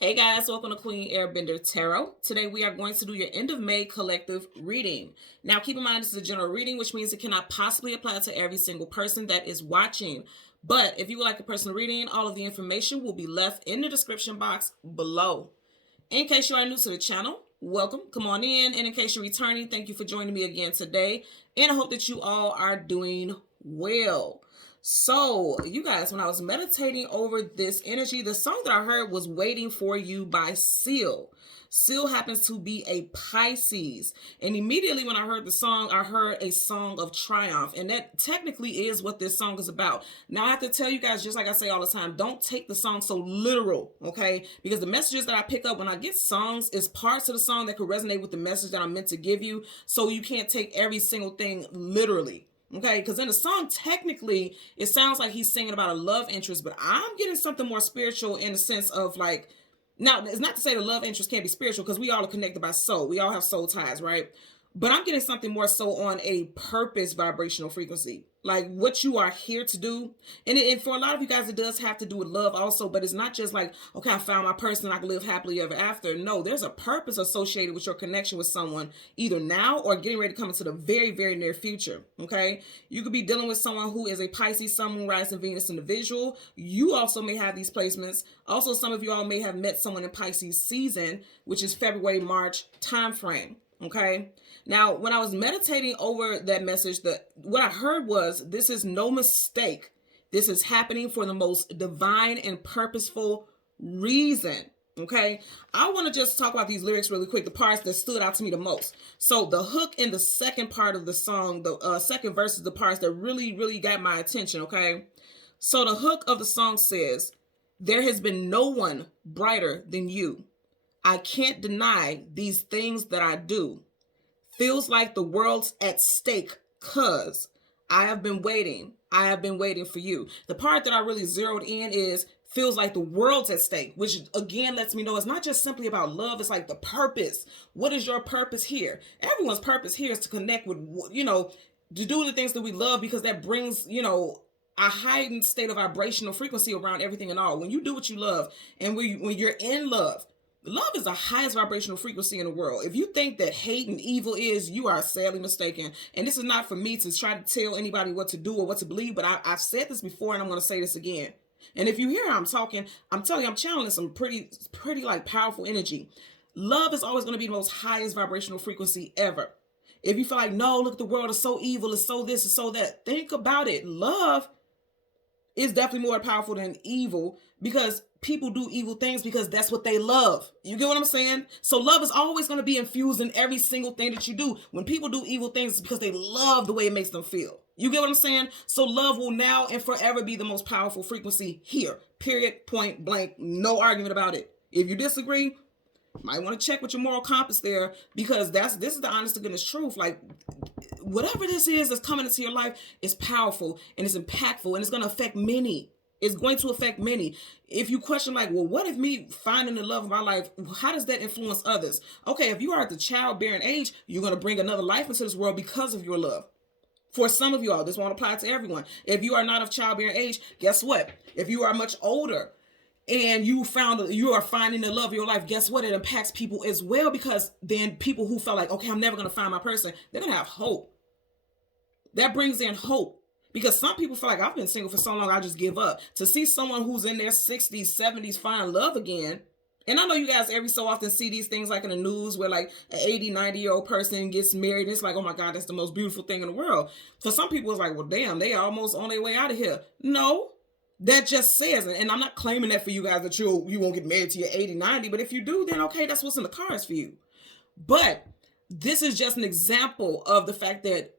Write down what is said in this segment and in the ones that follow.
Hey guys, welcome to Queen Airbender Tarot. Today we are going to do your end of May collective reading. Now keep in mind this is a general reading, which means it cannot possibly apply to every single person that is watching. But if you would like a personal reading, all of the information will be left in the description box below. In case you are new to the channel, welcome, come on in. And in case you're returning, thank you for joining me again today. And I hope that you all are doing well. So, you guys, when I was meditating over this energy, the song that I heard was Waiting for You by Seal. Seal happens to be a Pisces. And immediately when I heard the song, I heard a song of triumph. And that technically is what this song is about. Now, I have to tell you guys, just like I say all the time, don't take the song so literal, okay? Because the messages that I pick up when I get songs is parts of the song that could resonate with the message that I'm meant to give you. So you can't take every single thing literally. Okay, because in the song, technically, it sounds like he's singing about a love interest, but I'm getting something more spiritual in the sense of like, now, it's not to say the love interest can't be spiritual because we all are connected by soul. We all have soul ties, right? But I'm getting something more so on a purpose vibrational frequency, like what you are here to do. And for a lot of you guys, it does have to do with love also, but it's not just like, okay, I found my person, I can live happily ever after. No, there's a purpose associated with your connection with someone, either now or getting ready to come into the very, very near future, okay? You could be dealing with someone who is a Pisces, Sun, Moon, Rising, Venus individual. You also may have these placements. Also, some of you all may have met someone in Pisces season, which is February, March time frame. Okay. Now, when I was meditating over that message, what I heard was, this is no mistake. This is happening for the most divine and purposeful reason. Okay. I want to just talk about these lyrics really quick, the parts that stood out to me the most. So the hook in the second part of the song, the second verse is the parts that really, really got my attention. Okay. So the hook of the song says, there has been no one brighter than you. I can't deny these things that I do. Feels like the world's at stake, cause I have been waiting. I have been waiting for you. The part that I really zeroed in is feels like the world's at stake, which again lets me know it's not just simply about love. It's like the purpose. What is your purpose here? Everyone's purpose here is to connect with, to do the things that we love, because that brings, a heightened state of vibrational frequency around everything and all. When you do what you love and when you're in love, love is the highest vibrational frequency in the world. If you think that hate and evil is, you are sadly mistaken. And this is not for me to try to tell anybody what to do or what to believe, but I've said this before and I'm going to say this again. And if you hear how I'm talking, I'm telling you, I'm channeling some pretty like powerful energy. Love is always going to be the most highest vibrational frequency ever. If you feel like, no, look, the world is so evil, it's so this, it's so that, think about it. Love is definitely more powerful than evil, because people do evil things because that's what they love. You get what I'm saying? So love is always going to be infused in every single thing that you do. When people do evil things, it's because they love the way it makes them feel. You get what I'm saying? So love will now and forever be the most powerful frequency here. Period, point blank, no argument about it. If you disagree, might want to check with your moral compass there, because this is the honest to goodness truth. Like, whatever this is that's coming into your life is powerful and it's impactful and it's going to affect many. It's going to affect many. If you question like, well, what if me finding the love of my life, how does that influence others? Okay, if you are at the childbearing age, you're going to bring another life into this world because of your love. For some of you all, this won't apply to everyone. If you are not of childbearing age, guess what? If you are much older and you are finding the love of your life, guess what? It impacts people as well, because then people who felt like, okay, I'm never going to find my person, they're going to have hope. That brings in hope. Because some people feel like, I've been single for so long, I just give up. To see someone who's in their 60s, 70s find love again. And I know you guys every so often see these things like in the news where like an 80, 90-year-old person gets married. And it's like, oh my God, that's the most beautiful thing in the world. For some people, it's like, well, damn, they almost on their way out of here. No, that just says, and I'm not claiming that for you guys that you won't get married to your 80, 90. But if you do, then okay, that's what's in the cards for you. But this is just an example of the fact that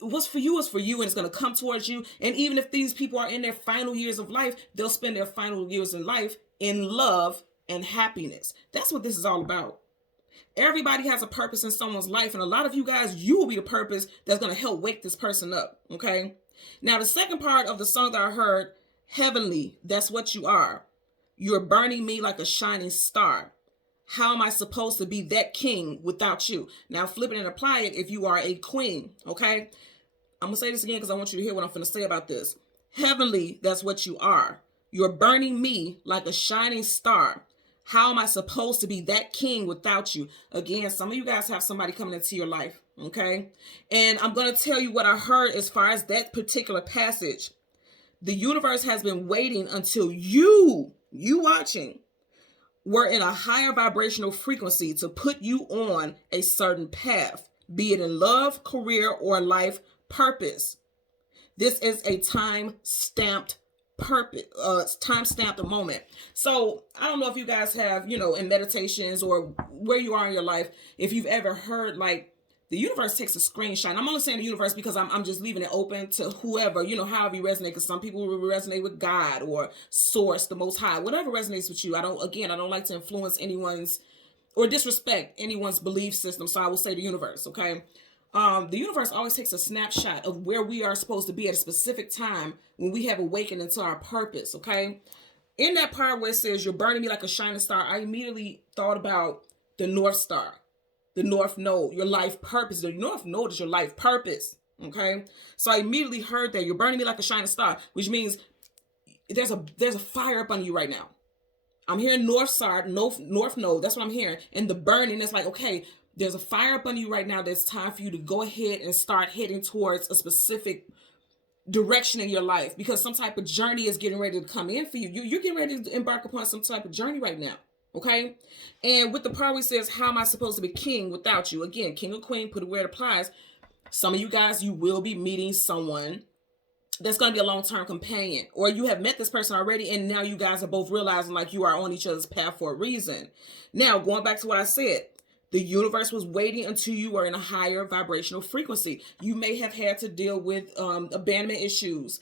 what's for you is for you, and it's going to come towards you. And even if these people are in their final years of life, they'll spend their final years in life in love and happiness. That's what this is all about. Everybody has a purpose in someone's life, and a lot of you guys, you will be the purpose that's going to help wake this person up. Okay. Now, the second part of the song that I heard, heavenly, that's what you are. You're burning me like a shining star. How am I supposed to be that king without you? Now flip it and apply it if you are a queen, okay? I'm going to say this again because I want you to hear what I'm going to say about this. Heavenly, that's what you are. You're burning me like a shining star. How am I supposed to be that king without you? Again, some of you guys have somebody coming into your life, okay? And I'm going to tell you what I heard as far as that particular passage. The universe has been waiting until you watching, were in a higher vibrational frequency to put you on a certain path, be it in love, career, or life purpose. This is a time-stamped purpose, time-stamped moment. So I don't know if you guys have, in meditations or where you are in your life, if you've ever heard like the universe takes a screenshot. And I'm only saying the universe because I'm just leaving it open to whoever, however you resonate, because some people will resonate with God or source, the most high, whatever resonates with you. I don't like to influence anyone's or disrespect anyone's belief system. So I will say the universe, okay? The universe always takes a snapshot of where we are supposed to be at a specific time when we have awakened into our purpose, okay? In that part where it says, you're burning me like a shining star, I immediately thought about the North Star, the North Node, your life purpose. The North Node is your life purpose, okay? So I immediately heard that you're burning me like a shining star, which means there's a fire up on you right now. I'm hearing North Star, North Node, that's what I'm hearing. And the burning is like, okay, there's a fire up on you right now. There's time for you to go ahead and start heading towards a specific direction in your life, because some type of journey is getting ready to come in for you. You're getting ready to embark upon some type of journey right now, okay? And with the part where it says, how am I supposed to be king without you? Again, king or queen, put it where it applies. Some of you guys, you will be meeting someone that's going to be a long-term companion, or you have met this person already and now you guys are both realizing like you are on each other's path for a reason. Now, going back to what I said, the universe was waiting until you were in a higher vibrational frequency. You may have had to deal with abandonment issues,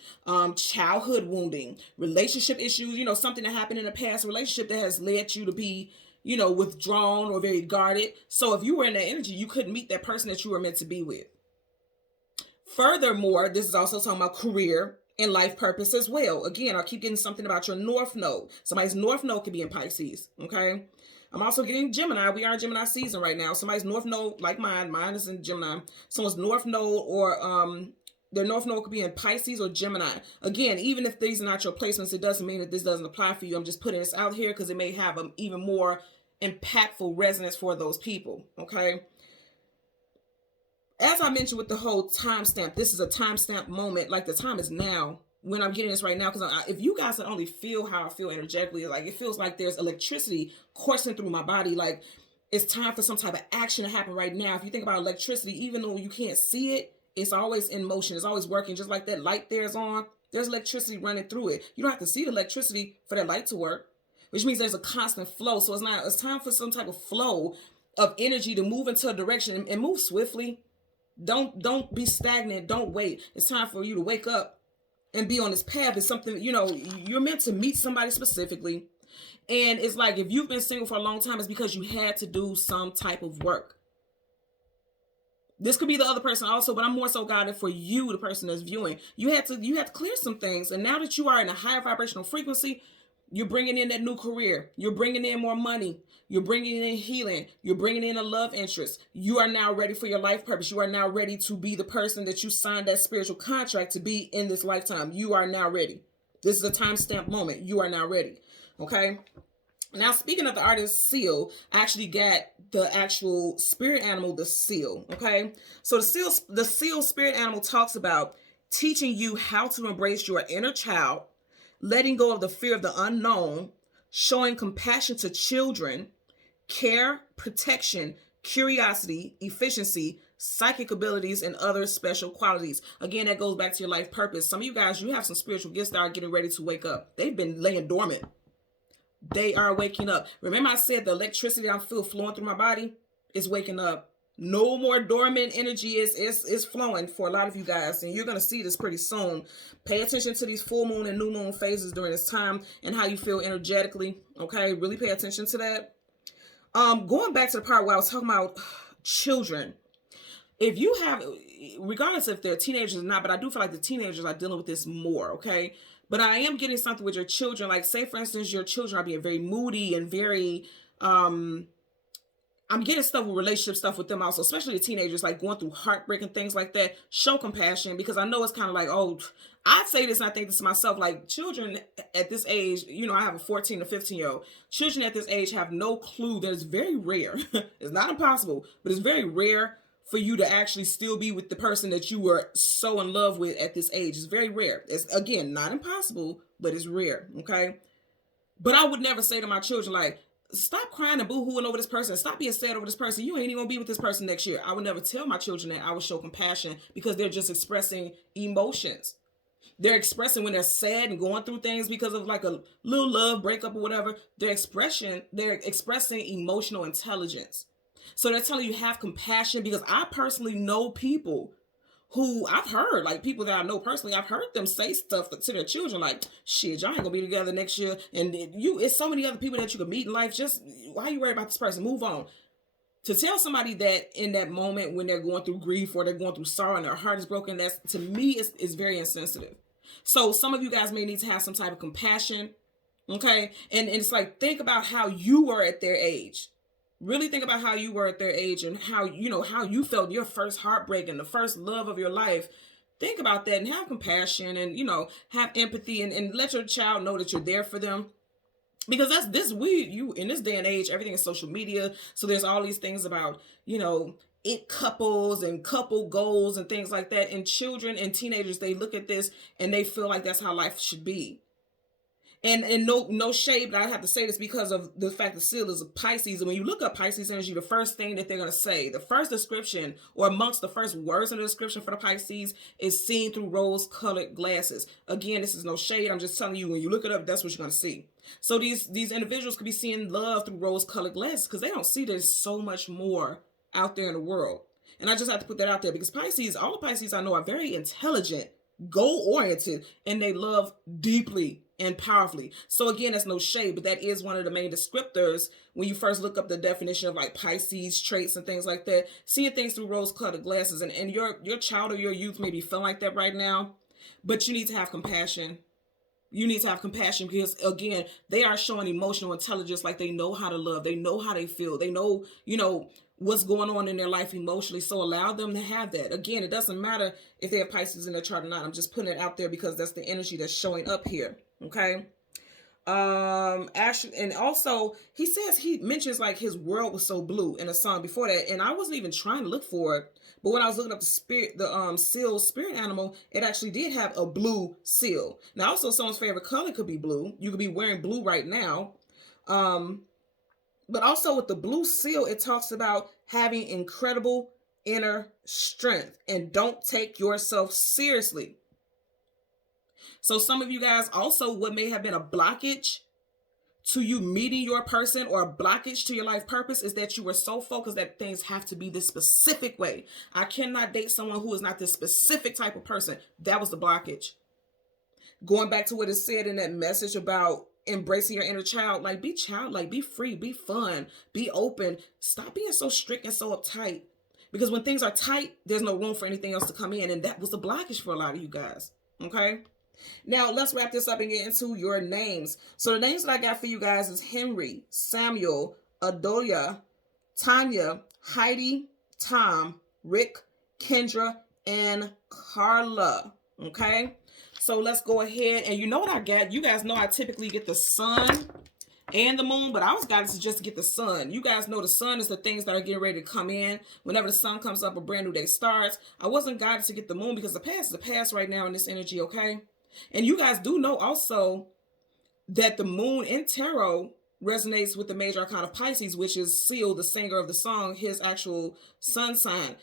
childhood wounding, relationship issues, something that happened in a past relationship that has led you to be, withdrawn or very guarded. So if you were in that energy, you couldn't meet that person that you were meant to be with. Furthermore, this is also talking about career and life purpose as well. Again, I'll keep getting something about your North Node. Somebody's North Node could be in Pisces, okay? I'm also getting Gemini. We are in Gemini season right now. Somebody's North Node, like mine is in Gemini. Someone's North Node or their North Node could be in Pisces or Gemini. Again, even if these are not your placements, it doesn't mean that this doesn't apply for you. I'm just putting this out here because it may have an even more impactful resonance for those people, okay? As I mentioned with the whole timestamp, this is a timestamp moment. Like the time is now when I'm getting this right now. Because if you guys could only feel how I feel energetically, like it feels like there's electricity coursing through my body. Like it's time for some type of action to happen right now. If you think about electricity, even though you can't see it, it's always in motion. It's always working. Just like that light there is on, there's electricity running through it. You don't have to see the electricity for that light to work, which means there's a constant flow. So it's time for some type of flow of energy to move into a direction and move swiftly. Don't be stagnant. Don't wait. It's time for you to wake up and be on this path. It's something, you're meant to meet somebody specifically. And it's like, if you've been single for a long time, it's because you had to do some type of work. This could be the other person also, but I'm more so guided for you, the person that's viewing. You had to clear some things. And now that you are in a higher vibrational frequency, you're bringing in that new career. You're bringing in more money. You're bringing in healing. You're bringing in a love interest. You are now ready for your life purpose. You are now ready to be the person that you signed that spiritual contract to be in this lifetime. You are now ready. This is a timestamp moment. You are now ready. Okay? Now, speaking of the artist seal, I actually got the actual spirit animal, the seal. Okay? So the seal spirit animal talks about teaching you how to embrace your inner child, letting go of the fear of the unknown, showing compassion to children, care, protection, curiosity, efficiency, psychic abilities, and other special qualities. Again, that goes back to your life purpose. Some of you guys, you have some spiritual gifts that are getting ready to wake up. They've been laying dormant. They are waking up. Remember I said the electricity I feel flowing through my body is waking up. No more dormant energy is flowing for a lot of you guys, and you're going to see this pretty soon. Pay attention to these full moon and new moon phases during this time and how you feel energetically, okay? Really pay attention to that. Going back to the part where I was talking about children, if you have, regardless if they're teenagers or not, but I do feel like the teenagers are dealing with this more, okay? But I am getting something with your children. Like, say, for instance, your children are being very moody and very, I'm getting stuff with relationship stuff with them also, especially the teenagers, like going through heartbreak and things like that. Show compassion, because I know it's kind of like, oh, I say this and I think this to myself, like children at this age, I have a 14 to 15-year-old. Children at this age have no clue that it's very rare. It's not impossible, but it's very rare for you to actually still be with the person that you were so in love with at this age. It's very rare. It's, again, not impossible, but it's rare, okay? But I would never say to my children, like, stop crying and boo-hooing over this person. Stop being sad over this person. You ain't even gonna be with this person next year. I would never tell my children that. I would show compassion because they're just expressing emotions. They're expressing when they're sad and going through things because of like a little love breakup or whatever. They're expressing emotional intelligence. So they're telling you have compassion, because I personally know people who I've heard, like people that I know personally, I've heard them say stuff to their children like, shit, y'all ain't gonna be together next year. And it's so many other people that you can meet in life. Just, why are you worried about this person? Move on. To tell somebody that in that moment when they're going through grief or they're going through sorrow and their heart is broken, that's, to me, is very insensitive. So some of you guys may need to have some type of compassion, okay? And it's like, think about how you were at their age. Really think about how you were at their age and how you felt your first heartbreak and the first love of your life. Think about that and have compassion and, have empathy and let your child know that you're there for them. Because in this day and age, everything is social media. So there's all these things about, it couples and couple goals and things like that. And children and teenagers, they look at this and they feel like that's how life should be. And no shade, but I have to say this because of the fact that Seal is a Pisces. And when you look up Pisces energy, the first thing that they're going to say, the first description or amongst the first words in the description for the Pisces is seen through rose-colored glasses. Again, this is no shade. I'm just telling you, when you look it up, that's what you're going to see. So these individuals could be seeing love through rose-colored glasses because they don't see there's so much more out there in the world. And I just have to put that out there because Pisces, all the Pisces I know are very intelligent, goal-oriented, and they love deeply and powerfully. So again, that's no shade, but that is one of the main descriptors when you first look up the definition of like Pisces traits and things like that, seeing things through rose-colored glasses. And your child or your youth may be feeling like that right now, but you need to have compassion. You need to have compassion because, again, they are showing emotional intelligence, like they know how to love. They know how they feel. They know, what's going on in their life emotionally. So allow them to have that. Again, it doesn't matter if they have Pisces in their chart or not. I'm just putting it out there because that's the energy that's showing up here. Okay. Actually, and also he mentions like his world was so blue in a song before that. And I wasn't even trying to look for it. But when I was looking up the seal spirit animal, it actually did have a blue seal. Now, also someone's favorite color could be blue. You could be wearing blue right now. But also with the blue seal, it talks about having incredible inner strength and don't take yourself seriously. So some of you guys also, what may have been a blockage to you meeting your person or a blockage to your life purpose is that you were so focused that things have to be this specific way. I cannot date someone who is not this specific type of person. That was the blockage. Going back to what it said in that message about embracing your inner child, like be childlike, be free, be fun, be open. Stop being so strict and so uptight. Because when things are tight, there's no room for anything else to come in. And that was the blockage for a lot of you guys. Okay? Now, let's wrap this up and get into your names. So the names that I got for you guys is Henry, Samuel, Adolia, Tanya, Heidi, Tom, Rick, Kendra, and Carla. Okay? So let's go ahead. And you know what I got? You guys know I typically get the sun and the moon, but I was guided to just get the sun. You guys know the sun is the things that are getting ready to come in. Whenever the sun comes up, a brand new day starts. I wasn't guided to get the moon because the past is the past right now in this energy, okay? And you guys do know also that the moon in tarot resonates with the major arcana of Pisces, which is Seal, the singer of the song, his actual sun sign.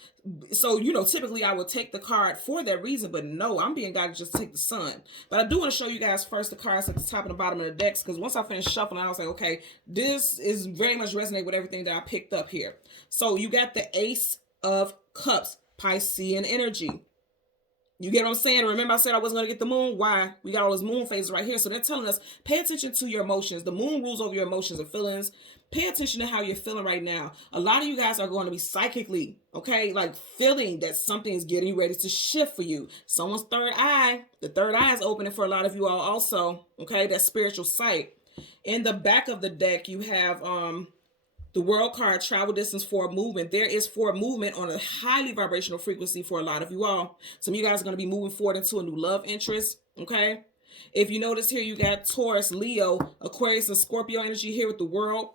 So, typically I would take the card for that reason, but no, I'm being guided to just take the sun. But I do want to show you guys first the cards at the top and the bottom of the decks, because once I finished shuffling, I was like, okay, this is very much resonate with everything that I picked up here. So you got the Ace of Cups, Piscean energy. You get what I'm saying? Remember I said I wasn't going to get the moon? Why? We got all those moon phases right here. So they're telling us, pay attention to your emotions. The moon rules over your emotions and feelings. Pay attention to how you're feeling right now. A lot of you guys are going to be psychically, okay, like feeling that something is getting ready to shift for you. Someone's third eye, the third eye is opening for a lot of you all also, okay, that spiritual sight. In the back of the deck, you have The world card, travel distance, forward movement. There is forward movement on a highly vibrational frequency for a lot of you all. Some of you guys are going to be moving forward into a new love interest. Okay. If you notice here, you got Taurus, Leo, Aquarius, and Scorpio energy here with the world.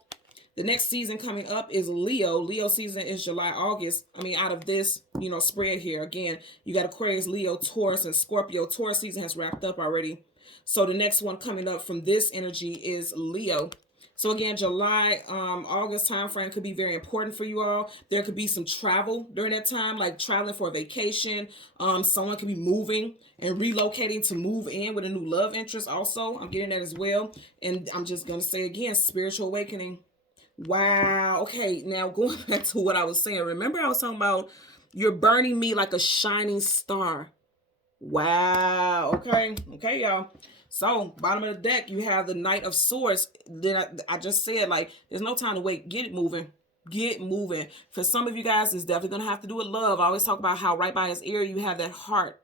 The next season coming up is Leo. Leo season is July, August. I mean, out of this, spread here, again, you got Aquarius, Leo, Taurus, and Scorpio. Taurus season has wrapped up already. So the next one coming up from this energy is Leo. So again, July, August time frame could be very important for you all. There could be some travel during that time, like traveling for a vacation. Someone could be moving and relocating to move in with a new love interest also. I'm getting that as well. And I'm just going to say again, spiritual awakening. Wow. Okay. Now going back to what I was saying. Remember I was talking about you're burning me like a shining star. Wow. Okay. Okay, y'all. So bottom of the deck, you have the Knight of Swords. Then I just said, like, there's no time to wait. Get it moving. Get moving. For some of you guys, it's definitely going to have to do with love. I always talk about how right by his ear, you have that heart.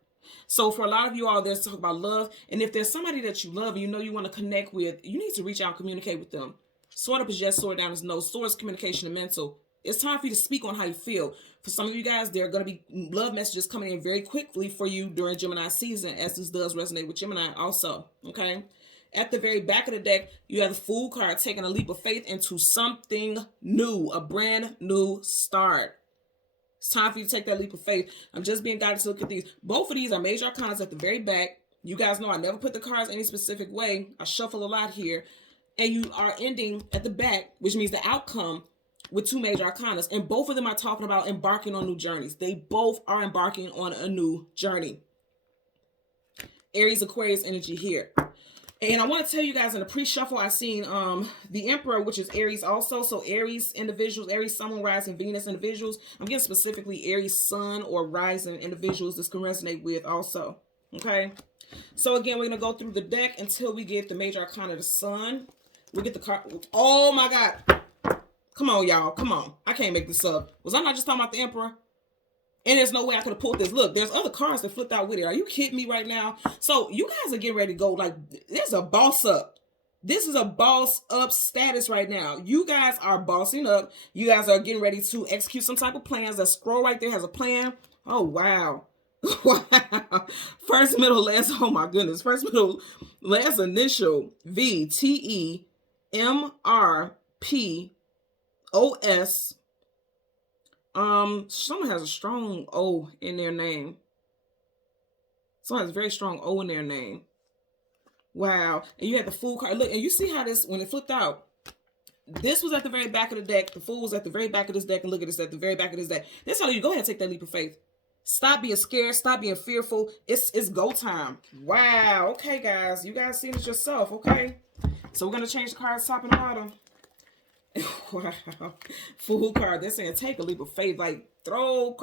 So for a lot of you all, there's talk about love. And if there's somebody that you love and you know you want to connect with, you need to reach out and communicate with them. Sword up is yes, sword down is no. Sword is communication and mental. It's time for you to speak on how you feel. For some of you guys, there are going to be love messages coming in very quickly for you during Gemini season, as this does resonate with Gemini also, okay? At the very back of the deck, you have the Fool card, taking a leap of faith into something new, a brand new start. It's time for you to take that leap of faith. I'm just being guided to look at these. Both of these are major arcanas at the very back. You guys know I never put the cards any specific way. I shuffle a lot here. And you are ending at the back, which means the outcome, with two major arcanas. And both of them are talking about embarking on new journeys. They both are embarking on a new journey. Aries, Aquarius energy here. And I want to tell you guys in the pre-shuffle, I've seen the Emperor, which is Aries also. So Aries individuals, Aries Sun, Moon, Rising, Venus individuals. I'm getting specifically Aries Sun or Rising individuals this can resonate with also. Okay. So again, we're going to go through the deck until we get the major arcana of the Sun. We get the card. Oh my God. Come on, y'all. Come on. I can't make this up. Was I not just talking about the Emperor? And there's no way I could have pulled this. Look, there's other cards that flipped out with it. Are you kidding me right now? So you guys are getting ready to go. Like, there's a boss up. This is a boss up status right now. You guys are bossing up. You guys are getting ready to execute some type of plans. That scroll right there has a plan. Oh, wow. Wow. First, middle, last. Oh, my goodness. First, middle, last initial. VTEMRPOS. Someone has a strong O in their name. Someone has a very strong O in their name. Wow. And you had the Fool card. Look, and you see how this, when it flipped out, this was at the very back of the deck. The Fool was at the very back of this deck. And look at this at the very back of this deck. This tells you, go ahead and take that leap of faith. Stop being scared. Stop being fearful. It's go time. Wow. Okay, guys. You guys seen it yourself, okay? So we're going to change the cards top and bottom. Wow. Fool card. They're saying take a leap of faith. Like, throw,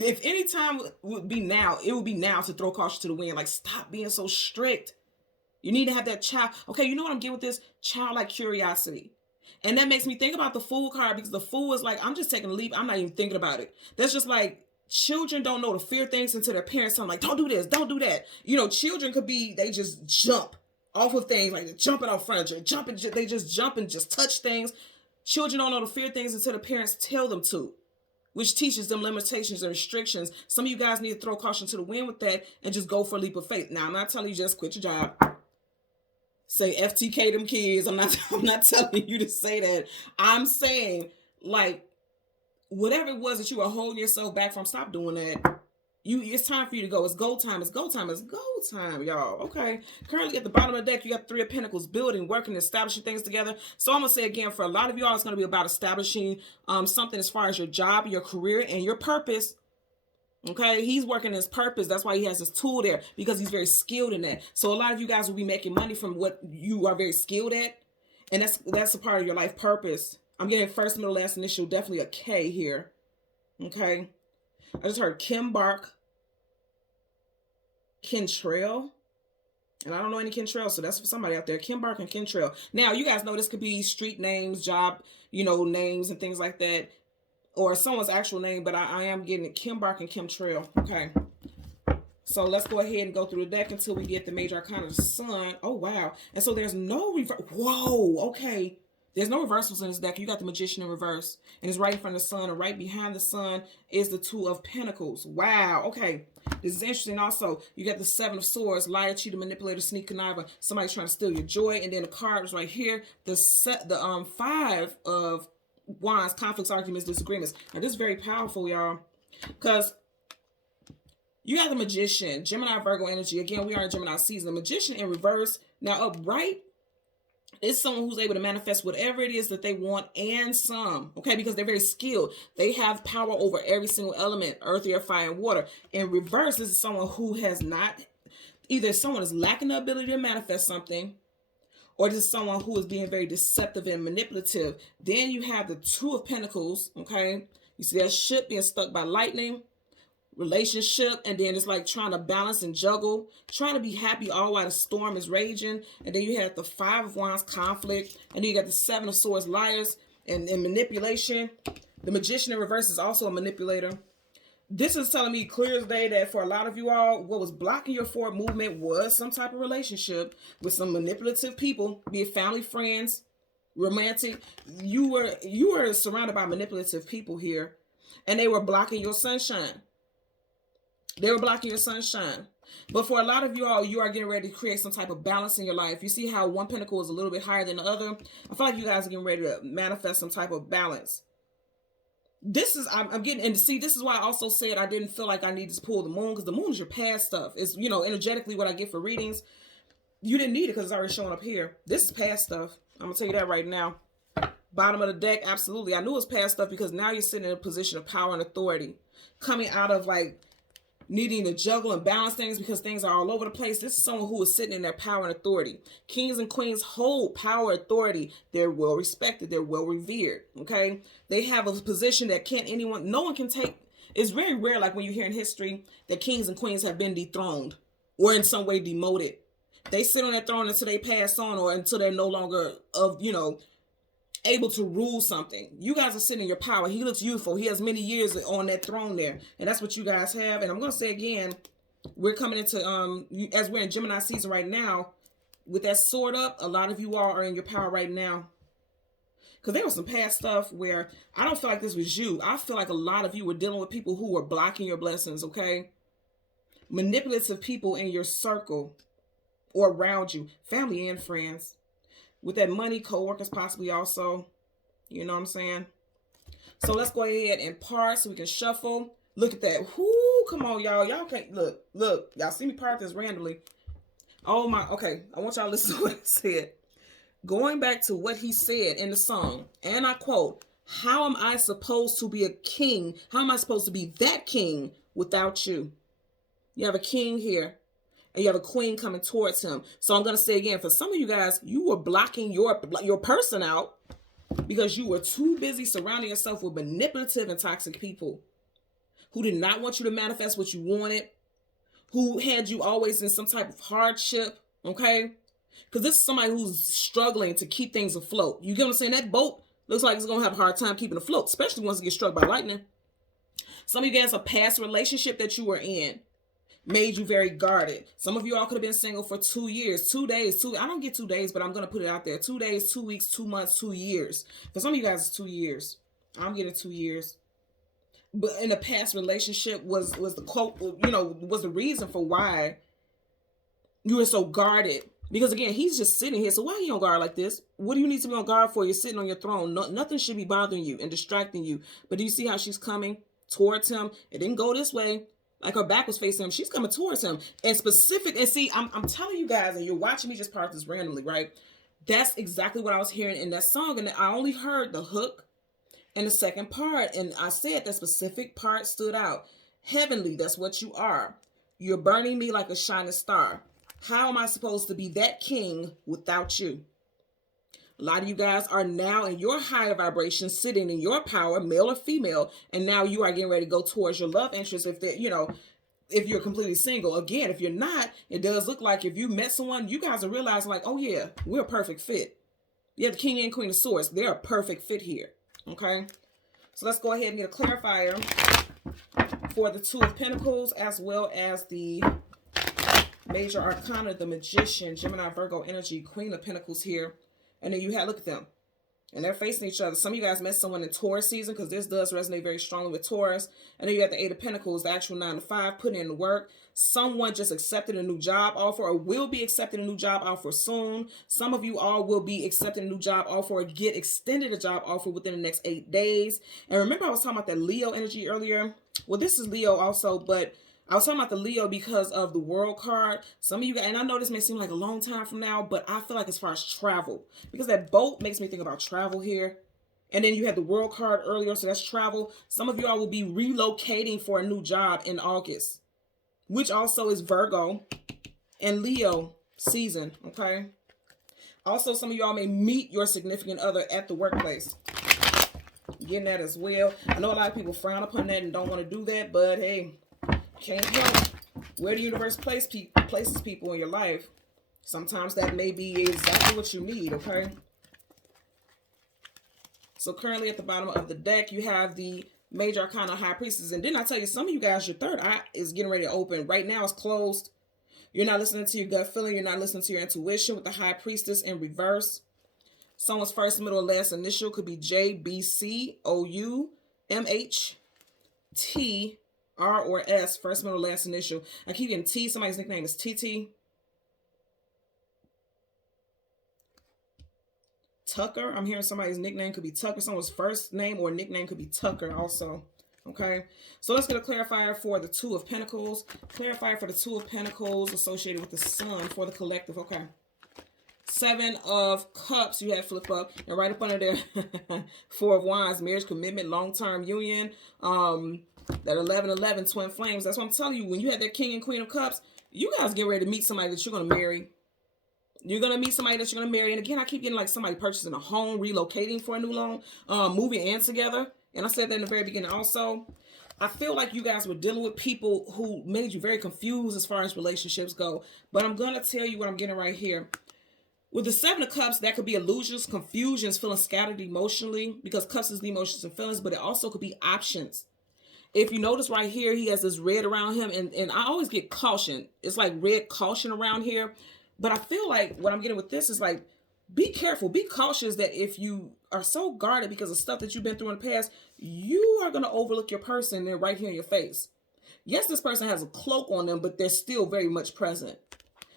if any time would be now, it would be now to throw caution to the wind. Like, stop being so strict. You need to have that child. Okay, you know what I'm getting with this? Childlike curiosity. And that makes me think about the Fool card, because the Fool is like, I'm just taking a leap. I'm not even thinking about it. That's just like, children don't know to fear things until their parents tell them, like, don't do this, don't do that. You know, children could be, they just jump off of things, like they're jumping off furniture, they just jump and just touch things. Children don't know to fear things until the parents tell them to, which teaches them limitations and restrictions. Some of you guys need to throw caution to the wind with that and just go for a leap of faith. Now, I'm not telling you just quit your job. Say FTK them kids. I'm not telling you to say that. I'm saying, like, whatever it was that you were holding yourself back from, stop doing that. It's time for you to go. It's go time. It's go time. It's go time, y'all. Okay. Currently at the bottom of the deck, you got 3 of Pentacles, building, working, establishing things together. So I'm going to say again, for a lot of y'all, it's going to be about establishing something as far as your job, your career, and your purpose. Okay. He's working his purpose. That's why he has this tool there, because he's very skilled in that. So a lot of you guys will be making money from what you are very skilled at. And that's a part of your life purpose. I'm getting first, middle, last initial, definitely a K here. Okay. I just heard Kimbark, Kentrail. And I don't know any Kentrail, so that's for somebody out there. Kimbark and Kentrail. Now, you guys know this could be street names, job, names and things like that. Or someone's actual name, but I am getting it. Kimbark and Kentrail. Okay. So let's go ahead and go through the deck until we get the major arcana of the Sun. Oh, wow. And so there's no reverse. Whoa. Okay. There's no reversals in this deck. You got the Magician in reverse. And it's right in front of the Sun. And right behind the Sun is the Two of Pentacles. Wow. Okay. This is interesting also. You got the Seven of Swords. Liar, cheater, manipulator, sneak, conniver. Somebody's trying to steal your joy. And then the card is right here. The Five of Wands. Conflicts, arguments, disagreements. Now this is very powerful, y'all. Because you got the Magician. Gemini, Virgo energy. Again, we are in Gemini season. The Magician in reverse. Now upright. It's someone who's able to manifest whatever it is that they want and some, okay? Because they're very skilled. They have power over every single element, earth, air, fire, and water. In reverse, this is someone who has not, either someone is lacking the ability to manifest something, or this is someone who is being very deceptive and manipulative. Then you have the Two of Pentacles, okay? You see that ship being stuck by lightning. Relationship, and then it's like trying to balance and juggle, trying to be happy all while the storm is raging. And then you have the Five of Wands, conflict, and then you got the Seven of Swords, liars, and manipulation. The Magician in reverse is also a manipulator. This is telling me clear as day that for a lot of you all, what was blocking your forward movement was some type of relationship with some manipulative people, be it family, friends, romantic. You were surrounded by manipulative people here, and they were blocking your sunshine. They were blocking your sunshine. But for a lot of you all, you are getting ready to create some type of balance in your life. You see how one pentacle is a little bit higher than the other? I feel like you guys are getting ready to manifest some type of balance. This is, I'm getting, and see, this is why I also said I didn't feel like I needed to pull the moon, because the moon is your past stuff. It's, you know, energetically what I get for readings. You didn't need it because it's already showing up here. This is past stuff. I'm going to tell you that right now. Bottom of the deck, absolutely. I knew it was past stuff because now you're sitting in a position of power and authority. Coming out of like needing to juggle and balance things because things are all over the place. This is someone who is sitting in their power and authority. Kings and queens hold power and authority. They're well respected. They're well revered. Okay. They have a position that no one can take. It's very rare, like when you hear in history that kings and queens have been dethroned or in some way demoted. They sit on that throne until they pass on or until they're no longer able to rule something. You guys are sitting in your power. He looks youthful. He has many years on that throne there. And that's what you guys have. And I'm going to say again, we're coming into, as we're in Gemini season right now, with that sword up, a lot of you all are in your power right now. Because there was some past stuff where I don't feel like this was you. I feel like a lot of you were dealing with people who were blocking your blessings, okay? Manipulative people in your circle or around you, family and friends. With that money, co-workers possibly also. You know what I'm saying? So let's go ahead and part so we can shuffle. Look at that. Whoo, come on, y'all. Y'all can't look. Y'all see me part this randomly. Oh my, okay. I want y'all to listen to what I said. Going back to what he said in the song, and I quote, "How am I supposed to be a king? How am I supposed to be that king without you?" You have a king here. And you have a queen coming towards him. So I'm going to say again, for some of you guys, you were blocking your person out because you were too busy surrounding yourself with manipulative and toxic people who did not want you to manifest what you wanted, who had you always in some type of hardship, okay? Because this is somebody who's struggling to keep things afloat. You get what I'm saying? That boat looks like it's going to have a hard time keeping afloat, especially once it gets struck by lightning. Some of you guys, a past relationship that you were in made you very guarded. Some of you all could have been single for 2 years, 2 days, I don't get 2 days, but I'm going to put it out there. 2 days, 2 weeks, 2 months, 2 years. For some of you guys, it's 2 years. I'm getting 2 years. But in a past relationship was the quote, was the reason for why you were so guarded. Because again, he's just sitting here. So why are you on guard like this? What do you need to be on guard for? You're sitting on your throne. Nothing should be bothering you and distracting you. But do you see how she's coming towards him? It didn't go this way. Like her back was facing him. She's coming towards him. And see, I'm telling you guys, and you're watching me just part this randomly, right? That's exactly what I was hearing in that song. And I only heard the hook and the second part. And I said that specific part stood out. Heavenly, that's what you are. You're burning me like a shining star. How am I supposed to be that king without you? A lot of you guys are now in your higher vibration, sitting in your power, male or female, and now you are getting ready to go towards your love interest if they, if you're completely single. Again, if you're not, it does look like if you met someone, you guys are realizing like, oh yeah, we're a perfect fit. You have the King and Queen of Swords. They're a perfect fit here. Okay. So let's go ahead and get a clarifier for the Two of Pentacles as well as the Major Arcana, the Magician, Gemini, Virgo energy, Queen of Pentacles here. And then you have, look at them. And they're facing each other. Some of you guys met someone in Taurus season, because this does resonate very strongly with Taurus. And then you got the Eight of Pentacles, the actual 9 to 5, putting in the work. Someone just accepted a new job offer or will be accepting a new job offer soon. Some of you all will be accepting a new job offer or get extended a job offer within the next 8 days. And remember, I was talking about that Leo energy earlier. Well, this is Leo also, but I was talking about the Leo because of the World card. Some of you guys, and I know this may seem like a long time from now, but I feel like as far as travel, because that boat makes me think about travel here. And then you had the World card earlier, so that's travel. Some of you all will be relocating for a new job in August, which also is Virgo and Leo season, okay? Also, some of y'all may meet your significant other at the workplace. Getting that as well. I know a lot of people frown upon that and don't want to do that, but hey, can't help where the universe places people in your life. Sometimes that may be exactly what you need, okay? So currently at the bottom of the deck, you have the Major Arcana High Priestess. And didn't I tell you, some of you guys, your third eye is getting ready to open. Right now it's closed. You're not listening to your gut feeling. You're not listening to your intuition with the High Priestess in reverse. Someone's first, middle, or last initial could be J, B, C, O, U, M, H, T, R, or S. First, middle, last initial. I keep getting T. Somebody's nickname is TT. Tucker. I'm hearing somebody's nickname could be Tucker. Someone's first name or nickname could be Tucker also. Okay. So let's get a clarifier for the Two of Pentacles. Clarifier for the Two of Pentacles associated with the Sun for the collective. Okay. Seven of Cups, you have flip up, and right up under there, Four of Wands, marriage, commitment, long-term union. That 11-11, twin flames. That's what I'm telling you. When you had that King and Queen of Cups, you guys get ready to meet somebody that you're going to marry. You're going to meet somebody that you're going to marry. And again, I keep getting like somebody purchasing a home, relocating for a new loan, moving in together. And I said that in the very beginning also. I feel like you guys were dealing with people who made you very confused as far as relationships go. But I'm going to tell you what I'm getting right here. With the Seven of Cups, that could be illusions, confusions, feeling scattered emotionally, because Cups is the emotions and feelings, but it also could be options. If you notice right here, he has this red around him, and I always get caution. It's like red caution around here. But I feel like what I'm getting with this is like, be careful, be cautious that if you are so guarded because of stuff that you've been through in the past, you are going to overlook your person. They're right here in your face. Yes, this person has a cloak on them, but they're still very much present.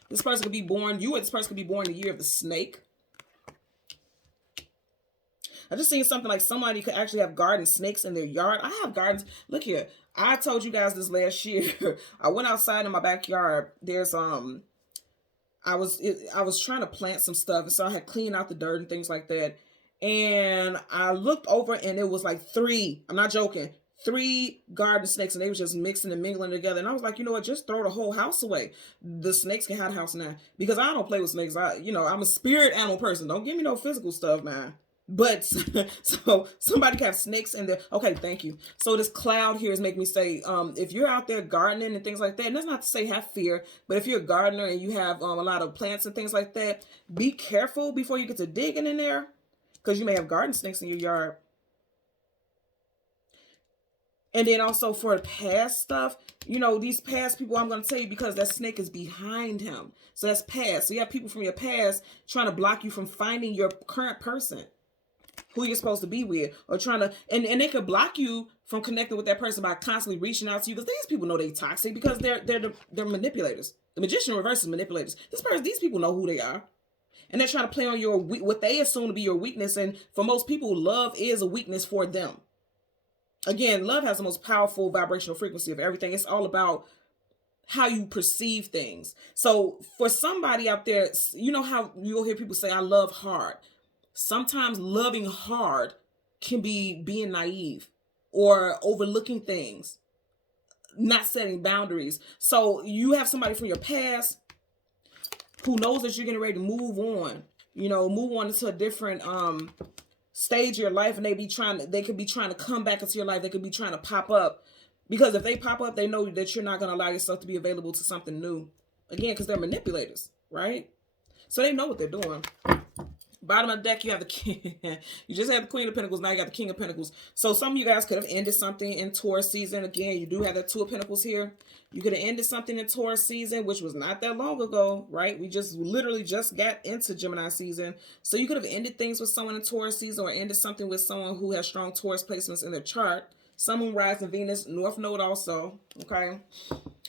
This person could be born, you or this person could be born in the year of the snake. I just seen something like somebody could actually have garden snakes in their yard. I have gardens. Look here. I told you guys this last year. I went outside in my backyard. There's I was trying to plant some stuff, and so I had cleaned out the dirt and things like that. And I looked over, and it was like 3. I'm not joking. 3 garden snakes, and they was just mixing and mingling together. And I was like, you know what? Just throw the whole house away. The snakes can have the house now, because I don't play with snakes. I'm a spirit animal person. Don't give me no physical stuff, man. But so somebody can have snakes in there. Okay, thank you. So this cloud here is making me say, if you're out there gardening and things like that, and that's not to say have fear, but if you're a gardener and you have a lot of plants and things like that, be careful before you get to digging in there, because you may have garden snakes in your yard. And then also for the past stuff, these past people, I'm going to tell you, because that snake is behind him. So that's past. So you have people from your past trying to block you from finding your current person, who you're supposed to be with, or trying to, and they could block you from connecting with that person by constantly reaching out to you, because these people know they're toxic, because they're manipulators. The magician reverses manipulators. These people know who they are. And they're trying to play on what they assume to be your weakness. And for most people, love is a weakness for them. Again, love has the most powerful vibrational frequency of everything. It's all about how you perceive things. So for somebody out there, you know how you'll hear people say, I love hard. Sometimes loving hard can be being naive or overlooking things, not setting boundaries. So you have somebody from your past who knows that you're getting ready to move on, move on into a different stage of your life, and they could be trying to come back into your life. They could be trying to pop up, because if they pop up, they know that you're not going to allow yourself to be available to something new. Again, because they're manipulators, right? So they know what they're doing. Bottom of the deck, you have the king. You just have the Queen of Pentacles. Now you got the King of Pentacles. So some of you guys could have ended something in Taurus season. Again, you do have the Two of Pentacles here. You could have ended something in Taurus season, which was not that long ago, right? We just literally just got into Gemini season. So you could have ended things with someone in Taurus season, or ended something with someone who has strong Taurus placements in their chart. Sun, Moon, Rising, Venus, North Node also, okay?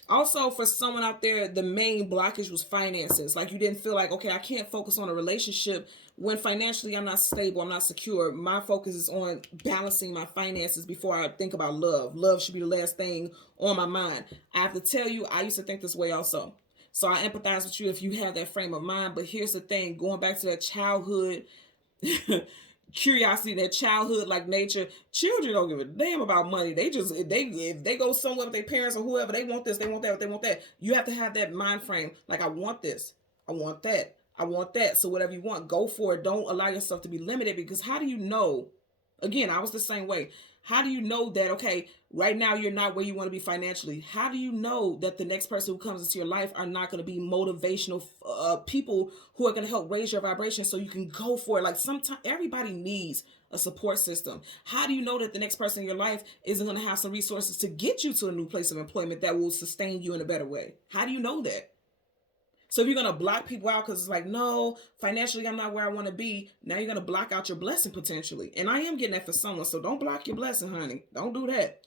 Also, for someone out there, the main blockage was finances. Like, you didn't feel like, okay, I can't focus on a relationship when financially I'm not stable, I'm not secure. My focus is on balancing my finances before I think about love. Love should be the last thing on my mind. I have to tell you, I used to think this way also. So I empathize with you if you have that frame of mind. But here's the thing, going back to that childhood curiosity, that childhood like nature. Children don't give a damn about money. They just, if they go somewhere with their parents or whoever, they want this, they want that, they want that. You have to have that mind frame. Like, I want this, I want that, I want that. So whatever you want, go for it. Don't allow yourself to be limited, because how do you know? Again, I was the same way. How do you know that, okay, right now you're not where you want to be financially? How do you know that the next person who comes into your life are not going to be motivational people who are going to help raise your vibration so you can go for it? Like, sometimes everybody needs a support system. How do you know that the next person in your life isn't going to have some resources to get you to a new place of employment that will sustain you in a better way? How do you know that? So if you're going to block people out because it's like, no, financially, I'm not where I want to be, now you're going to block out your blessing potentially. And I am getting that for someone. So don't block your blessing, honey. Don't do that.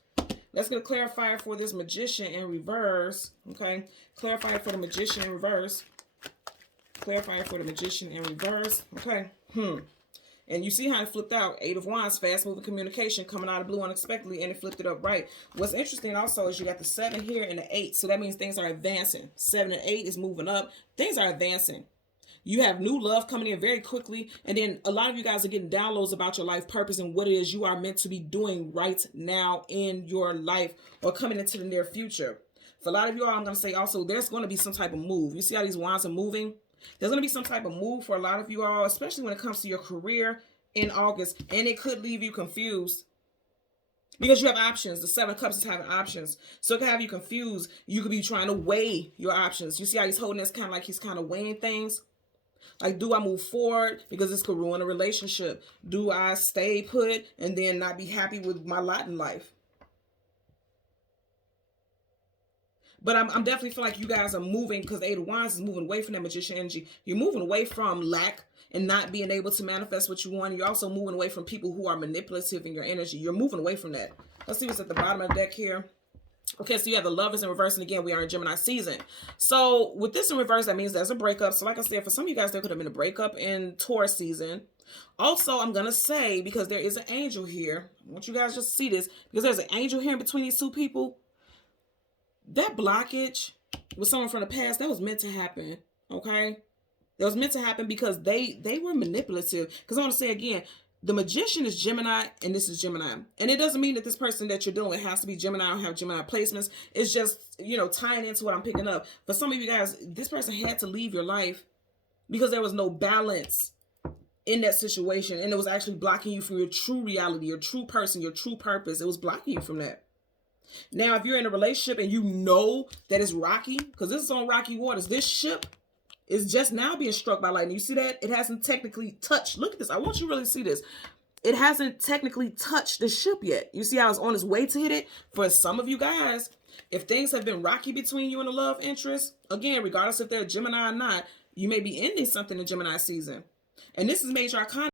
Let's get a clarifier for this Magician in reverse. Okay. Clarifier for the Magician in reverse. Clarifier for the Magician in reverse. Okay. And you see how it flipped out. 8 of Wands, fast-moving communication, coming out of blue unexpectedly, and it flipped it up right. What's interesting also is you got the 7 here and the 8. So that means things are advancing. 7 and 8 is moving up. Things are advancing. You have new love coming in very quickly. And then a lot of you guys are getting downloads about your life purpose and what it is you are meant to be doing right now in your life or coming into the near future. For a lot of you all, I'm going to say also, there's going to be some type of move. You see how these wands are moving? There's going to be some type of move for a lot of you all, especially when it comes to your career in August. And it could leave you confused because you have options. The 7 of Cups is having options. So it can have you confused. You could be trying to weigh your options. You see how he's holding this kind of like he's kind of weighing things? Like, do I move forward? Because this could ruin a relationship. Do I stay put and then not be happy with my lot in life? But I'm definitely feel like you guys are moving, because the 8 of Wands is moving away from that Magician energy. You're moving away from lack and not being able to manifest what you want. You're also moving away from people who are manipulative in your energy. You're moving away from that. Let's see what's at the bottom of the deck here. Okay, so you have the Lovers in reverse, and again, we are in Gemini season. So with this in reverse, that means there's a breakup. So like I said, for some of you guys, there could have been a breakup in Taurus season. Also, I'm going to say, because there is an angel here, I want you guys just to see this, because there's an angel here in between these two people. That blockage with someone from the past, that was meant to happen, okay? That was meant to happen because they were manipulative. Because I want to say again, the Magician is Gemini and this is Gemini. And it doesn't mean that this person that you're dealing with has to be Gemini or have Gemini placements. It's just, you know, tying into what I'm picking up. For some of you guys, this person had to leave your life because there was no balance in that situation. And it was actually blocking you from your true reality, your true person, your true purpose. It was blocking you from that. Now, if you're in a relationship and you know that it's rocky, because this is on rocky waters, this ship is just now being struck by lightning. You see that? It hasn't technically touched. Look at this. I want you to really see this. It hasn't technically touched the ship yet. You see how it's on its way to hit it? For some of you guys, if things have been rocky between you and a love interest, again, regardless if they're Gemini or not, you may be ending something in Gemini season. And this is major arcana.